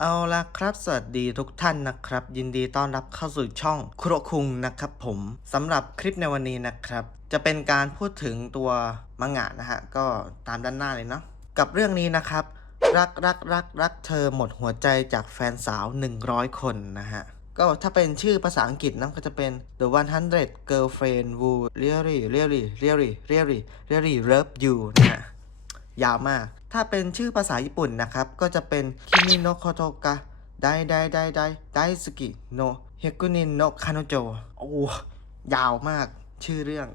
เอาละครับสวัสดีทุกท่านนะครับ ยินดีต้อนรับเข้าสู่ช่องครัวคุงนะครับผมสำหรับคลิปในวันนี้นะครับ จะเป็นการพูดถึงตัวมังงะนะฮะก็ตามด้านหน้าเลยเนาะกับเรื่องนี้นะครับ รักรักรักรักเธอหมดหัวใจจากแฟนสาว 100 คนนะฮะก็ถ้าเป็นชื่อภาษาอังกฤษนะก็จะเป็น the 100 girlfriend who really really really really really love you นะฮะ ยาวมาก ถ้าเป็นชื่อภาษาญี่ปุ่นนะครับ ก็จะเป็นคิมิโนโคโตกะไดไดไดไดไดสกิโนเฮกุนินโนคาโนโจโอ้ยาวมากชื่อเรื่อง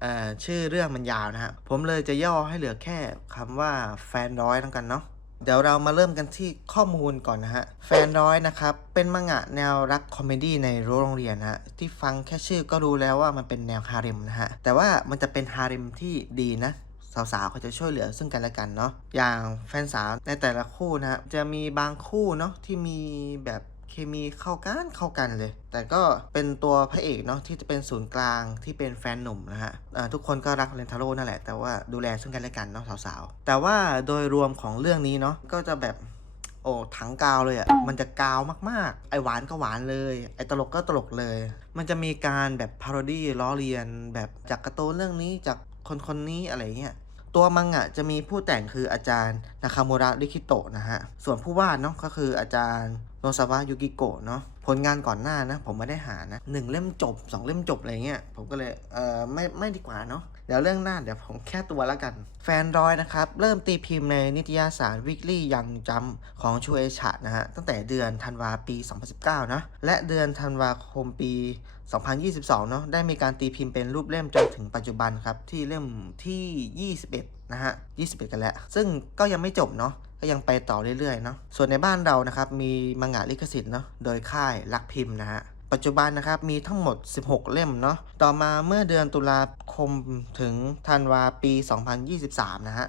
เอ่อชื่อเรื่องมันยาวนะฮะผมเลยจะย่อให้เหลือแค่คำว่าแฟนร้อยแล้วกันเนาะเดี๋ยวเรามาเริ่มกันที่ข้อมูลก่อนนะฮะ แฟนร้อยนะครับ เป็นมังงะแนวรักคอมเมดี้ในรั้วโรงเรียนฮะ ที่ฟังแค่ชื่อก็รู้แล้วว่ามันเป็นแนวฮาเร็มนะฮะ แต่ว่ามันจะเป็นฮาเร็มที่ดีนะ สาวๆเขาจะช่วยเหลือซึ่งกันและกันเนาะอย่างแฟนสาวในแต่ละคู่นะฮะจะมีบางคู่เนาะที่มีแบบเคมีเข้ากันเข้ากันเลย แต่ก็เป็นตัวพระเอกเนาะที่จะเป็นศูนย์กลางที่เป็นแฟนหนุ่มนะฮะทุกคนก็รักเรนทาโร่นั่นแหละ แต่ว่าดูแลซึ่งกันและกันเนาะสาวๆ แต่ว่าโดยรวมของเรื่องนี้เนาะก็จะแบบโอ้ถังกาวเลยอะ่ะ มันจะกาวมากๆ ไอหวานก็หวานเลย ไอตลกก็ตลกเลย มันจะมีการแบบพาโรดี้ล้อเลียนแบบจากกร์ตูนเรื่องนี้จากคนคนนี้อะไรเงี้ย ตัวมังงะจะมีผู้แต่งคืออาจารย์นาคามูระริคิโตะนะฮะ ส่วนผู้วาดเนาะก็คืออาจารย์ โนซาวะยูกิโกะเนาะผลงานก่อนหน้านะผมไม่ได้หานะหนึ่งเล่มจบสองเล่มจบอะไรเงี้ยผมก็เลยเออไม่ไม่ดีกว่าเนาะเดี๋ยวเรื่องหน้าเดี๋ยวผมแค่ตัวแล้วกัน แฟนรอยนะครับ เริ่มตีพิมพ์ในนิตยสาร Weekly ยังจัมของชูเอชะนะฮะตั้งแต่เดือนธันวาปี 2019 นะ และเดือนธันวาคมปี 2022 เนาะได้มีการตีพิมพ์เป็นรูปเล่มจนถึงปัจจุบันครับ ที่เล่มที่ 21 นะฮะ 21 กันแล้ว ซึ่งก็ยังไม่จบเนาะ ก็ยังไปต่อเรื่อยๆเนาะส่วนในบ้านเรานะครับมีมังงะลิขสิทธิ์เนาะโดยค่ายลักพิมพ์นะฮะปัจจุบันนะครับมีทั้งหมด 16 เล่มเนาะต่อมาเมื่อเดือนตุลาคมถึงธันวาปี 2023 นะฮะ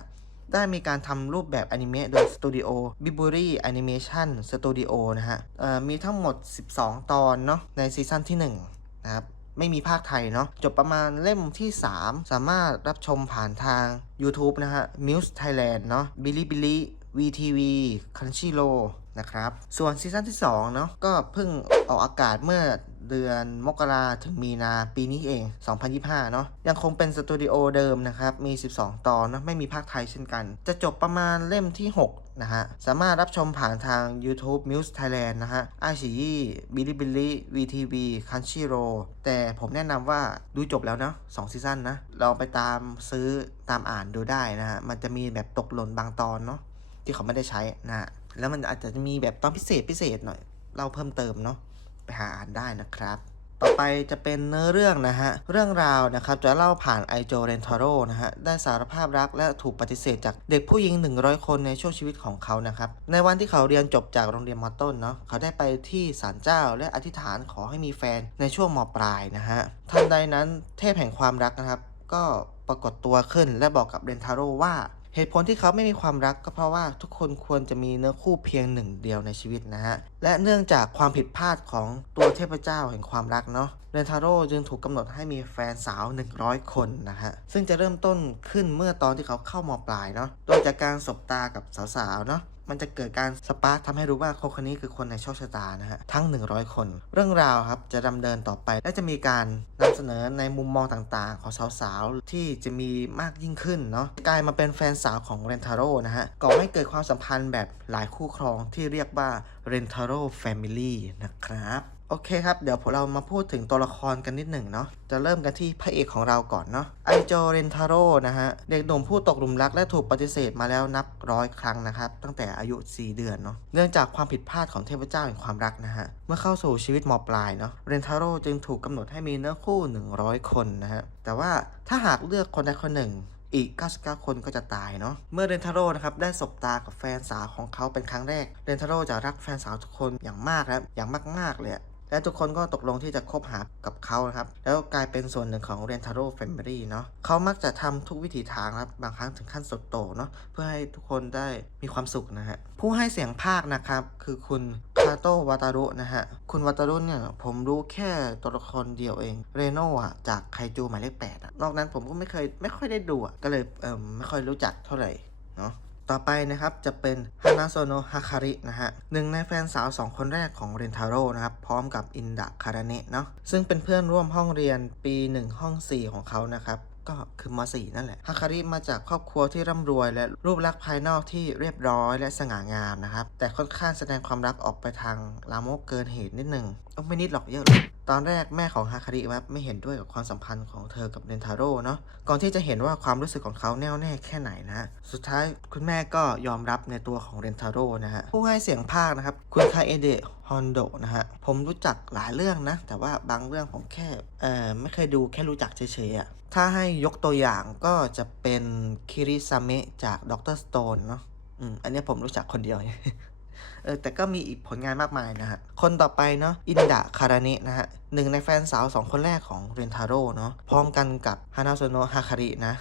ได้มีการทำรูปแบบอนิเมะโดยสตูดิโอบิบูรี่แอนิเมชันสตูดิโอนะฮะมีทั้งหมด 12 ตอนเนาะในซีซั่นที่ 1 นะครับไม่มีภาคไทยเนาะจบประมาณเล่มที่ 3 สามารถรับชมผ่านทาง YouTube นะฮะ Muse Thailand เนาะ Bilibili VTV c r u n c h y r o l นะครับ ส่วนซีซั่นที่2เนาะก็เพิ่งออกอากาศเมื่อเดือนมกราถึงมีนาปีนี้เอง 2025 เนาะยังคงเป็นสตูดิโอเดิมนะครับ มี 12 ตอนเนาะไม่มีภาคไทยเช่นกัน จะจบประมาณเล่มที่ 6 นะฮะ สามารถรับชมผ่านทาง YouTube Muse Thailand นะฮะไอชียี่บิลิบิลิ VTV Crunchyroll แต่ผมแนะนำว่าดูจบแล้วเนาะสองซีซั่นนะ ลองไปตามซื้อตามอ่านดูได้นะฮะ มันจะมีแบบตกหล่นบางตอนเนาะ ที่เขาไม่ได้ใช้นะฮะแล้วมันอาจจะมีแบบตอนพิเศษพิเศษหน่อยเล่าเพิ่มเติมเนาะไปหาอ่านได้นะครับ ต่อไปจะเป็นเนื้อเรื่องนะฮะ เรื่องราวนะครับจะเล่าผ่านไอโจเรนทาโร่นะฮะ ได้สารภาพรักและถูกปฏิเสธจากเด็กผู้หญิง 100 คนในช่วงชีวิตของเขานะครับ ในวันที่เขาเรียนจบจากโรงเรียนมอต้นเนาะเขาได้ไปที่ศาลเจ้าและอธิษฐานขอให้มีแฟนในช่วงมปลายนะฮะทันใดนั้นเทพแห่งความรักนะครับ ก็ปรากฏตัวขึ้นและบอกกับเรนทาโร่ว่า เหตุผลที่เขาไม่มีความรักก็เพราะว่าทุกคนควรจะมีเนื้อคู่เพียงหนึ่งเดียวในชีวิตนะฮะ และเนื่องจากความผิดพลาดของตัวเทพเจ้าแห่งความรักเนาะเรนทาโร่จึงถูกกำหนดให้มีแฟนสาว 100 คนนะฮะ ซึ่งจะเริ่มต้นขึ้นเมื่อตอนที่เขาเข้ามอปลายเนาะโดยจากการสบตากับสาวๆเนาะ มันจะเกิดการสปาร์คทำให้รู้ว่าคนคนนี้คือคนในโชคชะตานะฮะทั้ง 100 คน เรื่องราวครับจะดำเนินต่อไป และจะมีการนำเสนอในมุมมองต่างๆ ของสาวๆ ที่จะมีมากยิ่งขึ้นเนาะกลายมาเป็นแฟนสาวของเรนทาโร่นะฮะก่อให้เกิดความสัมพันธ์แบบหลายคู่ครองที่เรียกว่าเรนทาโร่แฟมิลี่นะครับ โอเคครับ เดี๋ยวเรามาพูดถึงตัวละครกันนิดหนึ่งเนาะ จะเริ่มกันที่พระเอกของเราก่อนเนาะ ไอโจเรนทาโร่นะฮะ เด็กหนุ่มผู้ตกหลุมรักและถูกปฏิเสธมาแล้วนับร้อยครั้งนะครับ ตั้งแต่อายุ 4 เดือนเนาะ เนื่องจากความผิดพลาดของเทพเจ้าแห่งความรักนะฮะ เมื่อเข้าสู่ชีวิตมปลายเนาะ เรนทาโร่จึงถูกกำหนดให้มีเนื้อคู่ 100 คนนะฮะ แต่ว่าถ้าหากเลือกคนใดคนหนึ่งอีก 99 คนก็จะตายเนาะ เมื่อเรนทาโร่นะครับได้สบตากับแฟนสาวของเขาเป็นครั้งแรก เรนทาโร่จะรักแฟนสาวทุกคนอย่างมากครับ อย่างมากๆเลย และทุกคนก็ตกลงที่จะคบหากับเขานะครับ แล้วกลายเป็นส่วนหนึ่งของเรนทาโร่แฟมิลี่เนาะเขามักจะทำทุกวิถีทางครับ บางครั้งถึงขั้นสุดโต่งเนาะเพื่อให้ทุกคนได้มีความสุขนะฮะ ผู้ให้เสียงภาคนะครับ คือคุณคาโตวาตารุนะฮะ คุณวาตารุเนี่ย ผมรู้แค่ตัวละครเดียวเอง เรโน่อะจากไคจูหมายเลขแปดอะนอกนั้นผมก็ไม่เคยไม่ค่อยได้ดูอะก็เลยเออไม่ค่อยรู้จักเท่าไหร่เนาะ ต่อไปนะครับจะเป็นฮานาโซโนะฮาคารินะฮะหนึ่งในแฟนสาวสองคนแรกของเรนทาโร่นะครับพร้อมกับอินดะคาราเนะเนาะซึ่งเป็นเพื่อนร่วมห้องเรียนปี 1 ห้อง 4 ของเขานะครับ ก็คือม .4 นั่นแหละฮาคาริมาจากครอบครัวที่ร่ำรวย และรูปลักษณ์ภายนอกที่เรียบร้อยและสง่างามนะครับ แต่ค่อนข้างแสดงความรักออกไปทางลามกเกินเหตุนิดหนึ่งไม่นิดหรอกเยอะเลยตอนแรกแม่ของฮาคาริครับไม่เห็นด้วยกับความสัมพันธ์ของเธอกับเรนทาโร่เนาะก่อนที่จะเห็นว่าความรู้สึกของเขาแน่วแน่แค่ไหนนะ สุดท้ายคุณแม่ก็ยอมรับในตัวของเรนทาโร่นะฮะผู้ให้เสียงภาคนะครับ คุณคาเอเดะฮอนโดนะฮะ ผมรู้จักหลายเรื่องนะ แต่ว่าบางเรื่องผมแค่เอ่อไม่เคยดูแค่รู้จักเฉยๆอะ ถ้าให้ยกตัวอย่างก็จะเป็นคิริซาเมะจากด็อกเตอร์สโตนเนาะอืมอันนี้ผมรู้จักคนเดียวเออแต่ก็มีอีกผลงานมากมายนะฮะ คนต่อไปเนาะอินดะคาราเนะนะฮะหนึ่งในแฟนสาวสองคนแรกของเรนทาโร่เนาะพร้อมกันกับฮานาโซโนะฮาคารินะ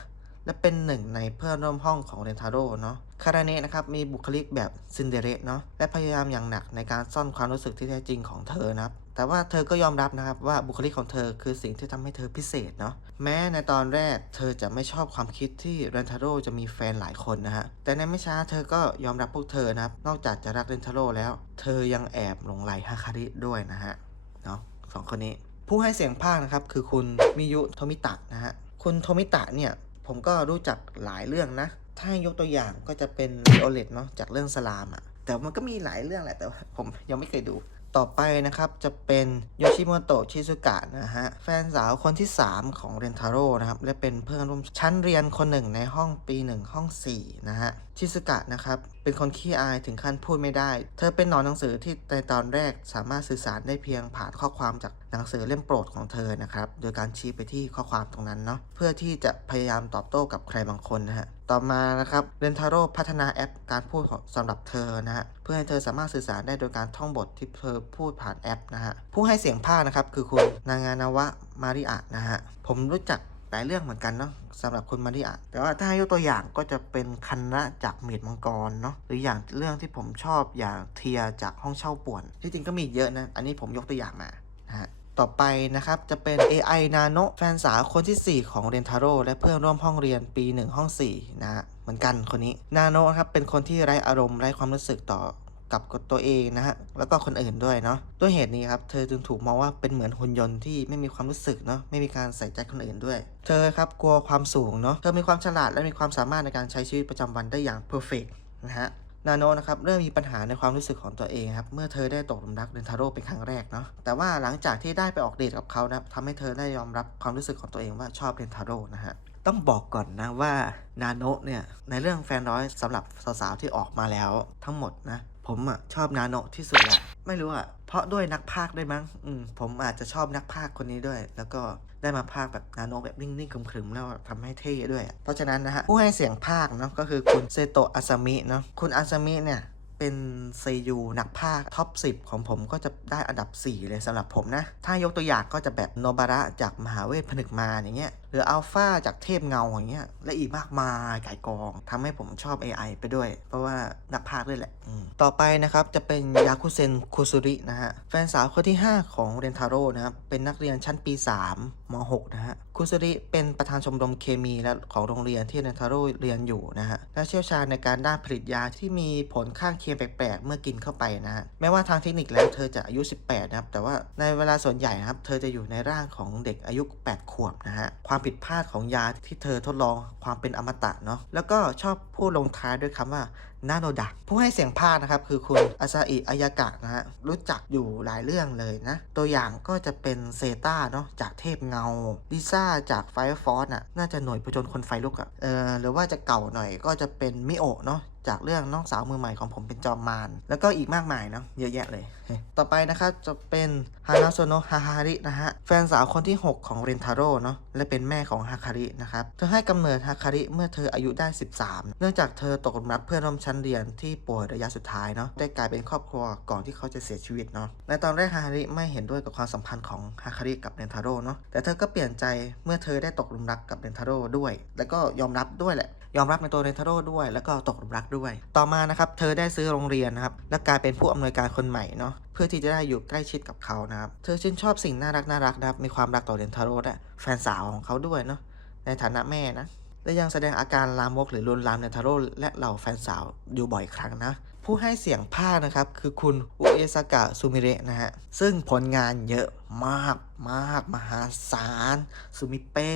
และเป็นหนึ่งในเพื่อนร่วมห้องของเรนทาโร่เนาะคาราเนะนะครับมีบุคลิกแบบซินเดเรเนาะและพยายามอย่างหนักในการซ่อนความรู้สึกที่แท้จริงของเธอนะครับแต่ว่าเธอก็ยอมรับนะครับว่าบุคลิกของเธอคือสิ่งที่ทำให้เธอพิเศษเนาะแม้ในตอนแรกเธอจะไม่ชอบความคิดที่เรนทาโร่จะมีแฟนหลายคนนะฮะแต่ในไม่ช้าเธอก็ยอมรับพวกเธอนะครับนอกจากจะรักเรนทาโร่แล้ว เธอยังแอบหลงใหลฮาคาริด้วยนะฮะเนาะสองคนนี้ ผู้ให้เสียงภาคนะครับคือคุณมิยุโทมิตะนะฮะคุณโทมิตะเนี่ย ผมก็รู้จักหลายเรื่องนะ ถ้ายกตัวอย่างก็จะเป็นโอเลตเนาะจากเรื่องสลามอะ่ะ แต่มันก็มีหลายเรื่องแหละแต่ผมยังไม่เคยดู ต่อไปนะครับจะเป็นโยชิโมโตะชิซุกะนะฮะ แฟนสาวคนที่ 3 ของเรนทาโร่นะครับ และเป็นเพื่อนร่วมชั้นเรียนคนหนึ่งในห้องปี 1 ห้อง 4 นะฮะ ชิซุกะนะครับ เป็นคนขี้อายถึงขั้นพูดไม่ได้ เธอเป็นหนอนหนังสือที่ในตอนแรกสามารถสื่อสารได้เพียงผ่านข้อความจากหนังสือเล่มโปรดของเธอนะครับ โดยการชี้ไปที่ข้อความตรงนั้นเนาะ เพื่อที่จะพยายามตอบโต้กับใครบางคนนะฮะ ต่อมานะครับเรนทาโร่พัฒนาแอปการพูดของสำหรับเธอนะฮะ เพื่อให้เธอสามารถสื่อสารได้โดยการท่องบทที่เธอพูดผ่านแอปนะฮะ ผู้ให้เสียงภาคนะครับคือคุณนางานาวะมาริอะนะฮะ ผมรู้จัก ลายเรื่องเหมือนกันเนาะสำหรับคุณมาริอะแต่ว่าถ้าให้ยกตัวอย่างก็จะเป็นคันนะจากเมดมังกรเนาะหรืออย่างเรื่องที่ผมชอบอย่างเทียจากห้องเช่าป่วน ที่จริงก็มีเยอะนะ อันนี้ผมยกตัวอย่างมานะฮะต่อไปนะครับ จะเป็น AI Nano แฟนสาวคนที่ 4 ของเรนทาโร่และเพื่อนร่วมห้องเรียนปี 1 ห้อง 4 นะฮะเหมือนกันคนนี้นาโนะครับเป็นคนที่ไร้อารมณ์ไร้ความรู้สึกต่อ กับตัวเองนะฮะแล้วก็คนอื่นด้วยเนาะด้วยเหตุนี้ครับเธอจึงถูกมองว่าเป็นเหมือนหุ่นยนต์ที่ไม่มีความรู้สึกเนาะไม่มีการใส่ใจคนอื่นด้วย เธอครับกลัวความสูงเนาะเธอมีความฉลาดและมีความสามารถในการใช้ชีวิตประจำวันได้อย่างเพอร์เฟกนะฮะนาโนนะครับเริ่มมีปัญหาในความรู้สึกของตัวเองครับเมื่อเธอได้ตกหลุมรักเรนทาโร่เป็นครั้งแรกเนาะแต่ว่าหลังจากที่ได้ไปออกเดทกับเขานะทำให้เธอได้ยอมรับความรู้สึกของตัวเองว่าชอบเรนทาโร่นะฮะต้องบอกก่อนนะว่านาโนเนี่ยในเรื่องแฟนร้อยสำหรับสาวๆที่ออกมาแล้วทั้งหมดนะ ผมอะชอบนาโนะที่สุดแหละไม่รู้อะเพราะด้วยนักพากด้วยมั้งอืมผมอาจจะชอบนักพากคนนี้ด้วย แล้วก็ได้มาพากแบบนาโนแบบนิ่งๆขรึมๆแล้วทำให้เท่ด้วย เพราะฉะนั้นนะฮะผู้ให้เสียงพากเนาะก็คือคุณเซโตะอาซามิเนาะคุณอาซามิเนี่ยเป็นเซยูนักพากย์ท็อป 10 ของผมก็จะได้อันดับ 4 เลยสำหรับผมนะ ถ้ายกตัวอย่างก็จะแบบโนบาระจากมหาเวทผนึกมาอย่างเงี้ย หรืออัลฟาจากเทพเงาอย่างเงี้ยและอีกมากมายไก่กองทำให้ผมชอบ AI ไปด้วย เพราะว่านักพากย์ด้วยแหละ ต่อไปนะครับจะเป็นยาคุเซนคุซุรินะฮะแฟนสาวคนที่ 5 ของเรนทาโร่นะครับเป็นนักเรียนชั้นปี 3ม 6 นะฮะคุซุริเป็นประธานชมรมเคมีและของโรงเรียนที่เรนทาโร่เรียนอยู่นะฮะและเชี่ยวชาญในการด้านผลิตยาที่มีผลข้างเคียงแปลกๆ เมื่อกินเข้าไปนะฮะแม้ว่าทางเทคนิคแล้วเธอจะอายุ 18นะครับแต่ว่าในเวลาส่วนใหญ่นะครับเธอจะอยู่ในร่างของเด็กอายุ 8 ขวบนะฮะความผิดพลาดของยาที่เธอทดลองความเป็นอมตะเนาะแล้วก็ชอบพูดลงท้ายด้วยคำว่า นาโนดะผู้ให้เสียงพากนะครับคือคุณอาซาอิอายากะนะฮะรู้จักอยู่หลายเรื่องเลยนะ ตัวอย่างก็จะเป็นเซตาเนาะจากเทพเงาลิซ่าจากไฟฟอร์น่ะน่าจะหน่วยผจญคนไฟลุกอะเออหรือว่าจะเก่าหน่อยก็จะเป็นมิโอเนาะจากเรื่องน้องสาวมือใหม่ของผมเป็นจอมมารแล้วก็อีกมากมายเนาะเยอะแยะเลย ต่อไปนะครับจะเป็นฮานาโซโนะฮาฮารินะฮะแฟนสาวคนที่ 6 ของเรนทาโร่เนาะและเป็นแม่ของฮาคารินะครับเธอให้กำเนิดฮาคาริเมื่อเธออายุได้ 13 เนื่องจากเธอตกหลุมรักเพื่อนร่วมชั้นเรียนที่ป่วยระยะสุดท้ายเนาะได้กลายเป็นครอบครัวก่อนที่เขาจะเสียชีวิตเนาะในตอนแรกฮาคาริไม่เห็นด้วยกับความสัมพันธ์ของฮาคาริกับเรนทาโร่เนาะแต่เธอก็เปลี่ยนใจเมื่อเธอได้ตกหลุมรักกับเรนทาโร่ด้วย แล้วก็ยอมรับด้วยแหละยอมรับในตัวเรนทาโร่ด้วยแล้วก็ตกหลุมรักด้วย ต่อมานะครับเธอได้ซื้อโรงเรียนนะครับและกลายเป็นผู้อำนวยการคนใหม่เนาะเพื่อที่จะได้อยู่ใกล้ชิดกับเขานะครับเธอชื่นชอบสิ่งน่ารักน่ารักนะครับมีความรักต่อเรนทาโร่และแฟนสาวของเขาด้วยเนาะในฐานะแม่นะ และยังแสดงอาการลามกหรือลวนลามในทาโร่และเหล่าแฟนสาวอยู่บ่อยครั้งนะ ผู้ให้เสียงภาคนะครับ คือคุณอุเอสากะซูมิเระนะฮะ ซึ่งผลงานเยอะมากมากมหาศาลซูมิเป้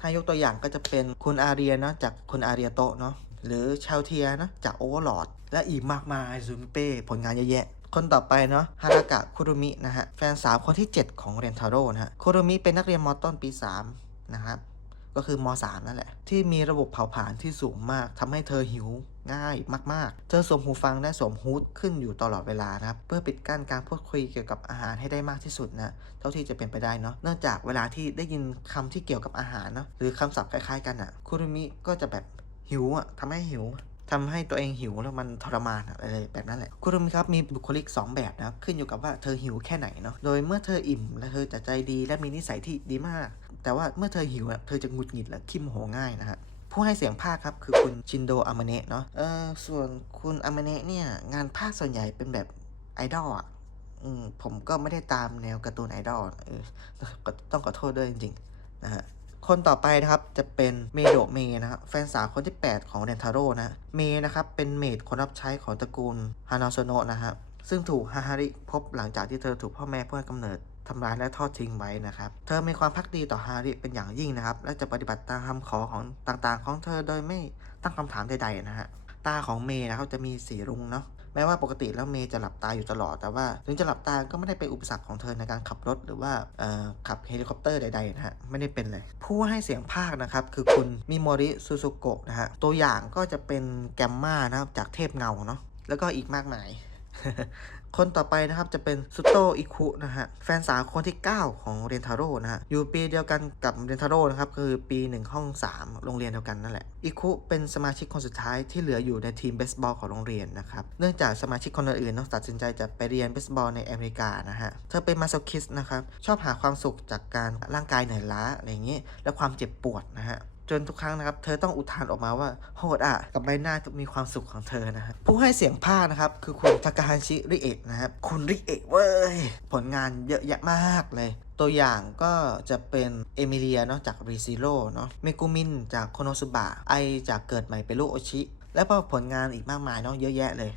ถ้ายกตัวอย่างก็จะเป็นคุณอาเรียเนาะจากคุณอาเรียโตะเนาะหรือชาวเทียเนาะจากโอเวอร์ลอดและอีกมากมายซูมิเป้ผลงานเยอะแยะคนต่อไปเนาะฮารากะคุรุมินะฮะ แฟนสาวคนที่ 7 ของเรนทาโร่นะฮะคุรุมิเป็นนักเรียนมอต้นปี 3 นะครับ ก็คือม 3 นั่นแหละ ที่มีระบบเผาผลาญที่สูงมากทำให้เธอหิวง่ายมาก ๆ เธอสวมหูฟังและสวมฮูดขึ้นอยู่ตลอดเวลานะครับ เพื่อปิดกั้นการพูดคุยเกี่ยวกับอาหารให้ได้มากที่สุดนะเท่าที่จะเป็นไปได้เนาะเนื่องจากเวลาที่ได้ยินคำที่เกี่ยวกับอาหารเนาะหรือคำศัพท์คล้ายๆ กันอะ่ะคุรุมิก็จะแบบหิวอะ่ะทำให้หิวทำให้ตัวเองหิวแล้วมันทรมานอะอะไรแบบนั้นแหละคุรุมิครับมีบุคลิก 2 แบบนะขึ้นอยู่กับว่าเธอหิวแค่ไหนเนาะโดยเมื่อเธออิ่ม และเธอจะใจดีและมีนิสัยที่ดีมาก แต่ว่าเมื่อเธอหิวอะเธอจะหงุดหงิดและขี้โมโหง่ายนะฮะผู้ให้เสียงภาคครับคือคุณชินโดอามะเนะเนาะเออส่วนคุณอามะเนะเนี่ยงานภาคส่วนใหญ่เป็นแบบไอดอลอะอืมผมก็ไม่ได้ตามแนวการ์ตูนไอดอลต้องขอโทษด้วยจริงๆนะฮะคนต่อไปนะครับจะเป็นเมโดเมนะครับแฟนสาวคนที่ 8 ของเรนทาโร่นะเมนะครับเป็นเมดคนรับใช้ของตระกูลฮานาโซโนะนะครับซึ่งถูกฮาฮาริพบหลังจากที่เธอถูกพ่อแม่ผู้ให้กำเนิด ทำร้ายและทอดทิ้งไว้นะครับ เธอมีความพักดีต่อฮาริเป็นอย่างยิ่งนะครับ และจะปฏิบัติตามคำขอของต่างๆ ของเธอโดยไม่ตั้งคำถามใดๆนะฮะ ตาของเมย์นะครับจะมีสีรุ้งเนาะ แม้ว่าปกติแล้วเมย์จะหลับตาอยู่ตลอด แต่ว่าถึงจะหลับตา ก็ไม่ได้เป็นอุปสรรคของเธอในการขับรถหรือว่าขับเฮลิคอปเตอร์ใดๆนะฮะ ไม่ได้เป็นเลย ผู้ให้เสียงภาคนะครับคือคุณมิโมริซูซูโกะนะฮะ ตัวอย่างก็จะเป็นแกมมานะครับจากเทพเงาเนาะ แล้วก็อีกมากมาย คนต่อไปนะครับจะเป็นซุโตอิคุนะฮะแฟนสาวคนที่ 9 ของเรนทาโร่นะฮะอยู่ปีเดียวกันกับเรนทาโร่นะครับคือปี1ห้อง3 โรงเรียนเดียวกันนั่นแหละอิคุเป็นสมาชิกคนสุดท้ายที่เหลืออยู่ในทีมเบสบอลของโรงเรียนนะครับเนื่องจากสมาชิกคนอื่นๆเนอะตัดสินใจจะไปเรียนเบสบอลในอเมริกานะฮะเธอเป็นมาโซคิสนะครับชอบหาความสุขจากการร่างกายเหนื่อยล้าอะไรอย่างนี้และความเจ็บปวดนะฮะ จนทุกครั้งนะครับ เธอต้องอุทานออกมาว่าโหดอะ กับใบหน้ามีความสุขของเธอนะฮะผู้ให้เสียงภาคนะครับ คือคุณทากาฮาชิริเอะนะครับ คุณริเอะเว้ย ผลงานเยอะแยะมากเลย ตัวอย่างก็จะเป็นเอมิเลียเนาะจากรีซิโร่เนาะเมกุมินจากโคโนสุบะไอจากเกิดใหม่เป็นลูกโอชิ และก็ผลงานอีกมากมายเนาะเยอะแยะเลย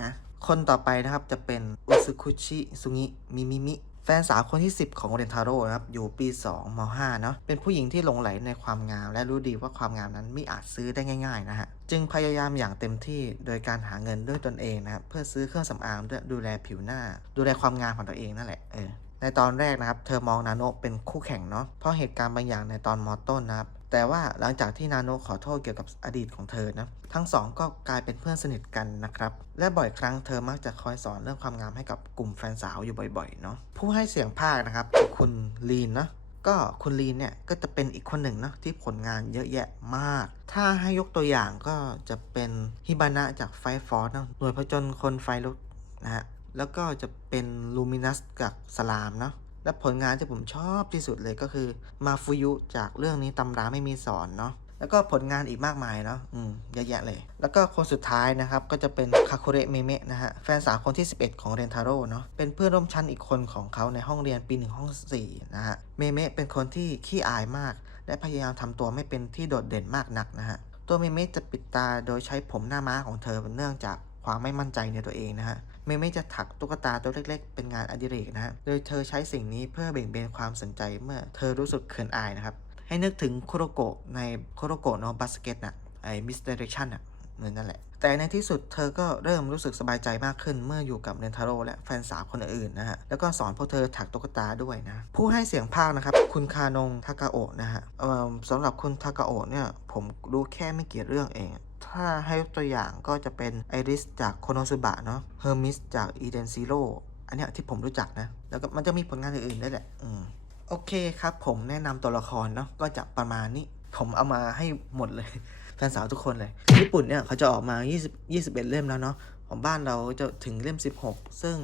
นะคนต่อไปนะครับจะเป็นอุซึคุชิซุงิมิมิมิ แฟนสาวคนที่ 10 ของเรนทาโร่นะครับ อยู่ปี 2ม5เนาะเป็นผู้หญิงที่หลงไหลในความงาม และรู้ดีว่าความงามนั้นไม่อาจซื้อได้ง่าย ๆ นะฮะ จึงพยายามอย่างเต็มที่โดยการหาเงินด้วยตนเองนะครับ เพื่อซื้อเครื่องสำอางด้วยดูแลผิวหน้า ดูแลความงามของตัวเองนั่นแหละเออในตอนแรกนะครับ เธอมองนาโนเป็นคู่แข่งเนาะเพราะเหตุการณ์บางอย่างในตอนมอต้นนะครับ แต่ว่าหลังจากที่นาโนขอโทษเกี่ยวกับอดีตของเธอนะ ทั้งสองก็กลายเป็นเพื่อนสนิทกันนะครับ และบ่อยครั้งเธอมักจะคอยสอนเรื่องความงามให้กับกลุ่มแฟนสาวอยู่บ่อยๆเนาะ ผู้ให้เสียงภาคนะครับคือคุณลีนเนาะก็คุณลีนเนี่ยก็จะเป็นอีกคนหนึ่งเนาะที่ผลงานเยอะแยะมาก ถ้าให้ยกตัวอย่างก็จะเป็นฮิบานะจากไฟฟอร์เนะหน่วยผจญคนไฟลุกนะฮะ แล้วก็จะเป็นลูมินัสกับสลามเนาะ และผลงานที่ผมชอบที่สุดเลยก็คือมาฟูยุจากเรื่องนี้ตำราไม่มีสอนเนาะแล้วก็ผลงานอีกมากมายเนาะอืมเยอะแยะเลย แล้วก็คนสุดท้ายนะครับก็จะเป็นคาคุเระเมเมะนะฮะแฟนสาวคนที่ 11 ของเรนทาโร่เนาะเป็นเพื่อนร่วมชั้นอีกคนของเขาในห้องเรียนปีหนึ่งห้อง4นะฮะเมเมะเป็นคนที่ขี้อายมาก และพยายามทำตัวไม่เป็นที่โดดเด่นมากนักนะฮะตัวเมเมะจะปิดตาโดยใช้ผมหน้าม้าของเธอเนื่องจากความไม่มั่นใจในตัวเองนะฮะ เมเมจะถักตุ๊กตาตัวเล็ก ๆ เป็นงานอดิเรกนะฮะ โดยเธอใช้สิ่งนี้เพื่อเบ่งเบนความสนใจเมื่อเธอรู้สึกเขินอายนะครับ ให้นึกถึงคุโรโกะในคุโรโกะโนบาสเกตน่ะไอ้มิสเดเรชันน่ะเหมือนนั่นแหละ แต่ในที่สุดเธอก็เริ่มรู้สึกสบายใจมากขึ้นเมื่ออยู่กับเรนทาโร่และแฟนสาวคนอื่นนะฮะ แล้วก็สอนพวกเธอถักตุ๊กตาด้วยนะ ผู้ให้เสียงภาคนะครับ คุณคานงทากาโอะนะฮะเอ่อสำหรับคุณทากาโอะเนี่ยผมรู้แค่ไม่กี่เรื่องเอง ถ้าให้ยกตัวอย่างก็จะเป็นไอริสจากโคโนสุบะเนาะเฮอร์มิสจากอีเดนซิโร่อันนี้ที่ผมรู้จักนะ แล้วก็มันจะมีผลงานอื่นๆด้วยแหละอืมโอเคครับผมแนะนำตัวละครเนาะก็จะประมาณนี้ ผมเอามาให้หมดเลยแฟนสาวทุกคนเลย ญี่ปุ่นเนี่ยเขาจะออกมา 20 21 เล่มแล้วเนาะของบ้านเราจะถึงเล่ม 16 ซึ่ง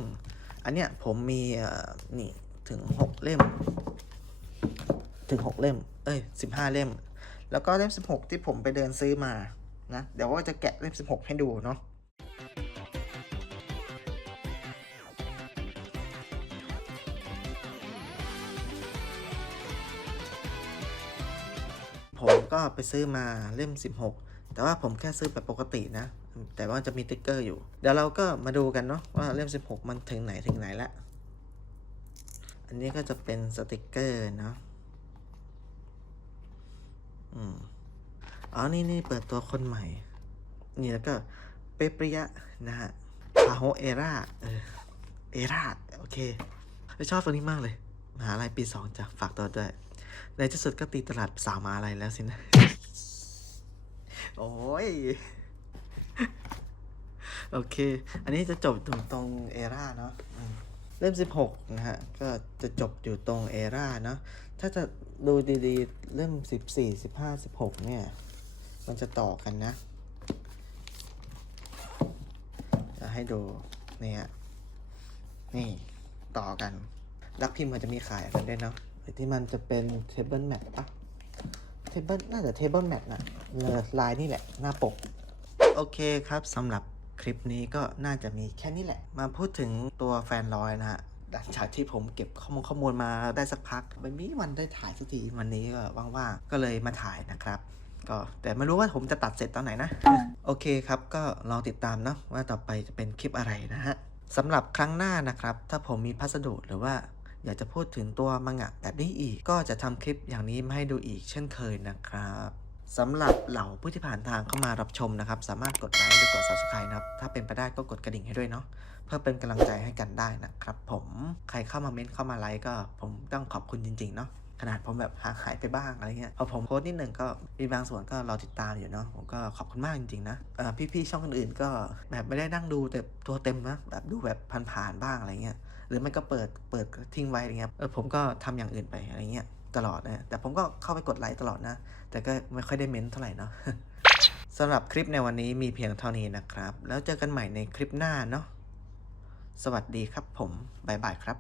อันเนี้ยผมมีนี่ถึง 6 เล่ม ถึง 6 เล่ม เอ้ย 15 เล่ม แล้วก็เล่ม 16 ที่ผมไปเดินซื้อมา นะเดี๋ยวว่าจะแกะเล่ม 16 ให้ดูเนาะผมก็ไปซื้อมาเล่ม 16 แต่ว่าผมแค่ซื้อแบบปกตินะ แต่ว่าจะมีติ๊กเกอร์อยู่ เดี๋ยวเราก็มาดูกันเนาะว่าเล่ม 16 มันถึงไหนถึงไหนแล้วอันนี้ก็จะเป็นสติกเกอร์เนาะอืม อ๋อ นี่นี่เปิดตัวคนใหม่ นี่แล้วก็เปเปริยะนะฮะพาโฮเอราเออเอราโอเคชอบตัวนี้มากเลย มหาลัยปีสองจะฝากตัวด้วย ในที่สุดก็ตีตลาดสาวมหาลัยแล้วสินะ โอ้ย โอเค อันนี้จะจบตรงตรงเอราเนาะอืมเล่ม 16 นะฮะ ก็จะจบอยู่ตรงเอราเนาะถ้าจะดูดีๆ เล่ม 14 15 16 เนี่ย มันจะต่อกันนะ จะให้ดูเนี่ยนี่ต่อกันรักพิมพ์มันจะมีขายกันด้วยเนาะไอ้ที่มันจะเป็นเทเบิลแมทปะเทเบิลน่าจะเทเบิลแมทนะเลยลายนี่แหละ หน้าปก โอเคครับสำหรับคลิปนี้ก็น่าจะมีแค่นี้แหละ มาพูดถึงตัวแฟนลอยนะฮะหลังจากที่ผมเก็บข้อมูลข้อมูลมาได้สักพักไม่มีวันได้ถ่ายสักทีวันนี้ก็ว่างๆก็เลยมาถ่ายนะครับ ก็แต่ไม่รู้ว่าผมจะตัดเสร็จตอนไหนนะ โอเคครับ ก็รอติดตามเนาะว่าต่อไปจะเป็นคลิปอะไรนะฮะสำหรับครั้งหน้านะครับ ถ้าผมมีพัสดุหรือว่าอยากจะพูดถึงตัวมังงะแบบนี้อีก ก็จะทำคลิปอย่างนี้มาให้ดูอีกเช่นเคยนะครับสำหรับเหล่าผู้ที่ผ่านทางเข้ามารับชมนะครับ สามารถกดไลค์หรือกด subscribe นะครับ ถ้าเป็นไปได้ก็กดกระดิ่งให้ด้วยเนาะเพื่อเป็นกำลังใจให้กันได้นะครับ ผมใครเข้ามาเม้นเข้ามาไลค์ก็ผมต้องขอบคุณจริงๆเนาะ ขนาดผมแบบหาหายไปบ้างอะไรเงี้ยพอผมโพสต์นิดหนึ่งก็มีบางส่วนก็เราติดตามอยู่เนาะผมก็ขอบคุณมากจริงๆนะพี่ๆช่องอื่นก็แบบไม่ได้นั่งดูแต่ตัวเต็มนะแบบดูแบบผ่านๆบ้างอะไรเงี้ยหรือไม่ก็เปิดเปิดทิ้งไว้อะไรเงี้ยเออผมก็ทำอย่างอื่นไปอะไรเงี้ยตลอดนะแต่ผมก็เข้าไปกดไลค์ตลอดนะ แต่ก็ไม่ค่อยได้เม้นเท่าไหร่เนาะสำหรับคลิปในวันนี้มีเพียงเท่านี้นะครับ แล้วเจอกันใหม่ในคลิปหน้าเนาะสวัสดีครับผม บ๊ายบายครับ